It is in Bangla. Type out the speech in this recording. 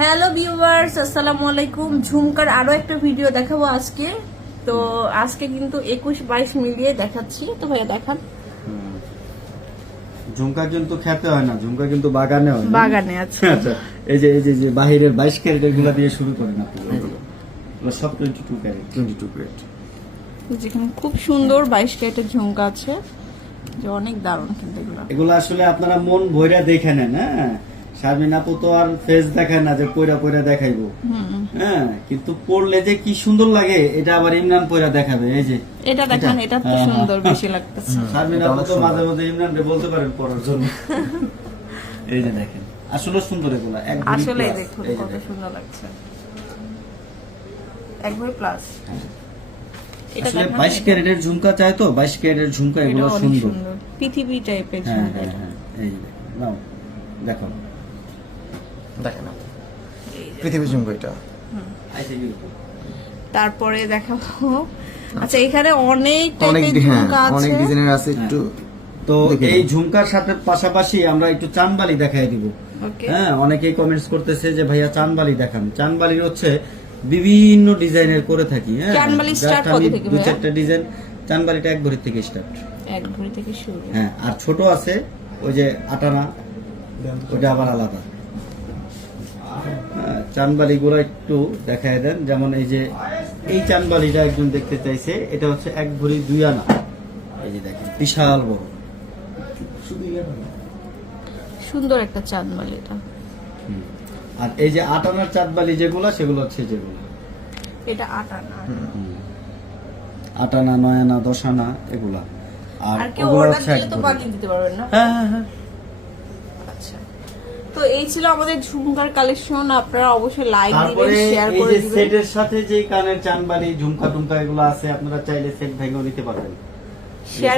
হ্যালো ভিউয়ার্স, আসসালামু আলাইকুম। ঝুমকার আরো একটা ভিডিও দেখাবো আজকে। তো আজকে কিন্তু 21-22 মিলিয়ে দেখাচ্ছি। তো ভাইয়া দেখান। ঝুমকা কিন্তু খেতে হয় না, ঝুমকা কিন্তু বাগানে হয়। বাগানে আছে। আচ্ছা, এই যে বাহিরের 22 ক্যারেটের গুলা দিয়ে শুরু করেন আপনি। এগুলো সব 22 ক্যারেট, 22 ক্যারেট। যেখানে খুব সুন্দর 22 ক্যারেটের ঝুমকা আছে, যে অনেক দারুণ কিন্তু এগুলো আসলে আপনারা মন ভইরা দেখে নেন। হ্যাঁ, শারমিন আপু তো আর ফেস দেখায় না যে পয়রা দেখাইবো। হ্যাঁ, কিন্তু পড়লে যে কি সুন্দর লাগে এটা আবার ইমরান পয়রা দেখাবে। এই যে এটা দেখেন, এটা তো সুন্দর বেশি লাগতেছে। শারমিন আপু তো মাঝে মাঝে ইমরান রে বলতে পারেন পড়ার জন্য। এই যে দেখেন, আসলে সুন্দর এগুলা। আসলে দেখুন কত সুন্দর লাগছে। একবার প্লাস। এটা আসলে 22 ক্যারেটের ঝুমকা চাই তো, 22 ক্যারেটের ঝুমকা এগুলো সুন্দর। পৃথিবী টাইপের হ্যাঁ ঝুমকা। হ্যাঁ হ্যাঁ, এই যে নাও দেখো, দেখেন পৃথিবী ঝুমকো এটা। তারপরে দেখাবো, আচ্ছা এখানে অনেক অনেক টাইপের ঝুমকা অনেক আছে। ডিজাইনের আছে একটু। তো এই ঝুমকার সাথে পাশাপাশি আমরা একটু চানবালি দেখাই দিব। ওকে। হ্যাঁ, অনেকেই কমেন্টস করতেছে যে ভাইয়া চানবালি দেখান। চানবালির হচ্ছে বিভিন্ন ডিজাইনের করে থাকি। হ্যাঁ, চানবালি স্টার্ট কত থেকে দুই ভাইয়া? চারটা ডিজাইন। চানবালিটা 1 ভরি থেকে স্টার্ট। এক ভরি থেকে শুরু। হ্যাঁ, আর ছোট আছে ওই যে আটানা, ওটা আবার আলাদা। চানবালি গুলো একটু দেখায় দেন। যেমন এই যে এই চানবালিটা একজন দেখতে চাইছে, এটা হচ্ছে 1 ভরি 2 আনা। এই যে দেখেন, বিশাল বড়, সুন্দর একটা চাঁদমালি এটা। আর এই যে 8 আনার চাঁদবালি যেগুলো, সেগুলো হচ্ছে যেগুলো এটা 8 আনা। 8 আনা, 9 আনা, 10 আনা এগুলা। আর কেউ ওগুলো অর্ডার হচ্ছে দিলে 1 তো ভরি। বাকি দিতে পারবেন না? হ্যাঁ হ্যাঁ হ্যাঁ। আচ্ছা, তো এই ছিল আমাদের ঝুমকার কালেকশন। আপনারা অবশ্যই লাইক তারপরে দিবেন, শেয়ার এই করে যে দিবেন। সেটের সাথে যে কানের চানবালি, ঝুমকা টুমকা এগুলো আছে, আপনারা চাইলে সেট ভেঙেও নিতে পারবেন। শেয়ার